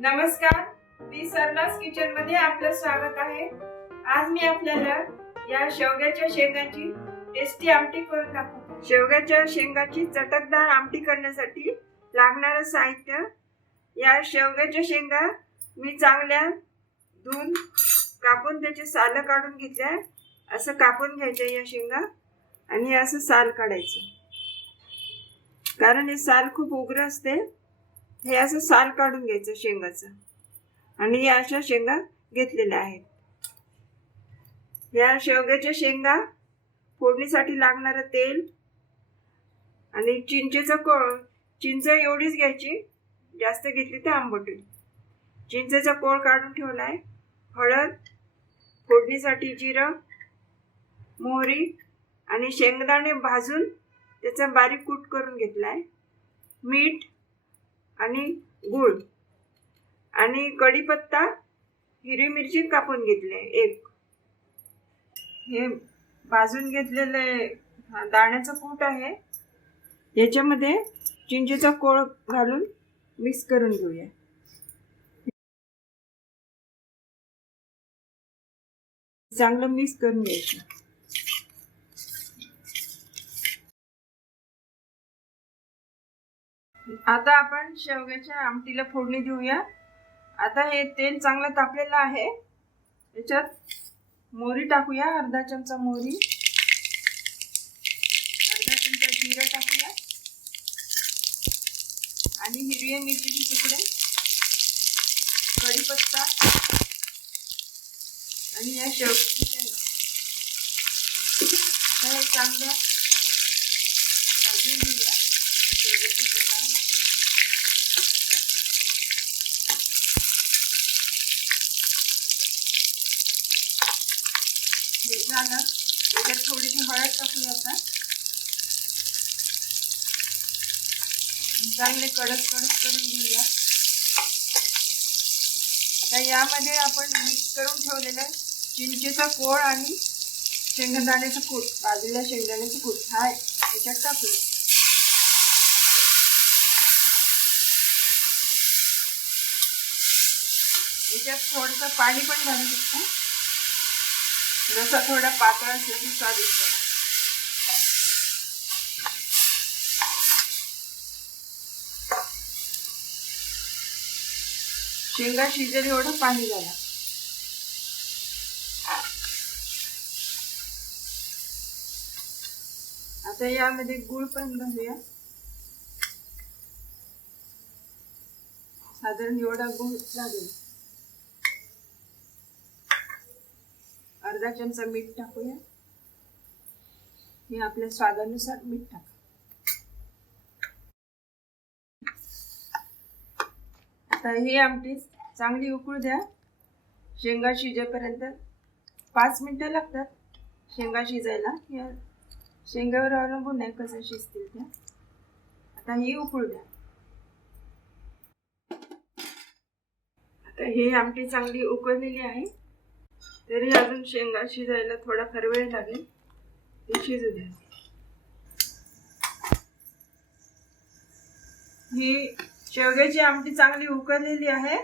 नमस्कार, मी सरलास किचन मध्ये आपलं स्वागत आहे। आज मी आपल्याला या शेवग्याच्या शेंगाची टेस्टी आमटी करून दाखवतो। शेवग्याच्या शेंगाची चटकदार आमटी करण्यासाठी लागणारे साहित्य, या शेवग्याच्या शेंगा मी चांगल्या धुवून कापून त्याचे साल काढून घेतल्या। असं कापून घ्यायचे या शेंगा आणि असं साल काढायचं, कारण हे साल खूप उग्र असते। हे असं साल काढून घ्यायचं शेंगाचं आणि या अशा शेंगा घेतलेल्या आहेत। या शेवग्याच्या शेंगा फोडणीसाठी लागणारं तेल आणि चिंचेचा कोळ, चिंच एवढीच घ्यायची, जास्त घेतली तर आंबट होईल। चिंचेचा कोळ काढून ठेवलाय, हळद, फोडणीसाठी जिरं, मोहरी आणि शेंगदाणे भाजून त्याचा बारीक कूट करून घेतलाय, मीठ आणि गूळ आणि कढीपत्ता, हिरवी मिरची कापून घेतली एक। हे भाजून घेतलेले दाण्याचं कूट आहे, याच्यामध्ये चिंचेचा कोळ घालून मिक्स करून घेऊया। चांगलं मिक्स करून घ्यायचं। आता आपण शेवग्याच्या आमटीला फोडणी देऊया। आता हे तेल चांगलं तापलेलं आहे, याच्यात मोहरी टाकूया, अर्धा चमचा मोहरी, अर्धा चमचा जिरं टाकूया आणि हिरव्या मिरचीचे तुकडे, कढीपत्ता आणि या शेवग्याची शेंगा। आता हे चांगलं भाजून घेऊया। शेवग्याची शेंगा झालं, याच्यात थोडीशी हळद टाकूया। आता चांगले कडक करून घेऊया। आता यामध्ये आपण मिक्स करून ठेवलेलं चिंचेचा कोळ आणि शेंगदाण्याचं कूट, भाजलेल्या शेंगदाण्याचं कूट हा याच्यात टाकूया। याच्यात थोडंसं पाणी पण घालू शकतो, रसा थोडा पातळ असला की स्वादिष्ट आहे। शेंगा शिजेल एवढं पाणी घाला। आता यामध्ये गूळ पण घालूया, साधारण एवढा गूळ लागेल। अर्धा चमचा मीठ टाकूया, हे आपल्या स्वादानुसार मीठ टाका। आता ही आमटी चांगली उकळू द्या, शेंगा शिजेपर्यंत 5 मिनिटं लागतात शेंगा शिजायला। या शेंगावर अवलंबून आहे कसं शिजतील त्या। आता ही उकळू द्या। आता ही आमटी चांगली उकळलेली आहे, तरी अजून शेंगा शिजायला थोडाफार वेळ लागेल, ते शिजू द्या। ही शेवग्याची आमटी चांगली उकळलेली आहे।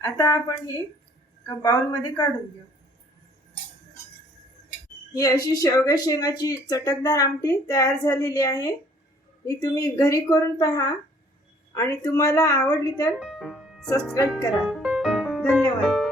आता आपण ही बाउल मध्ये काढून घेऊ। ही अशी शेवग्या शेंगाची चटकदार आमटी तयार झालेली आहे। ही तुम्ही घरी करून पहा आणि तुम्हाला आवडली तर सबस्क्राईब करा। धन्यवाद।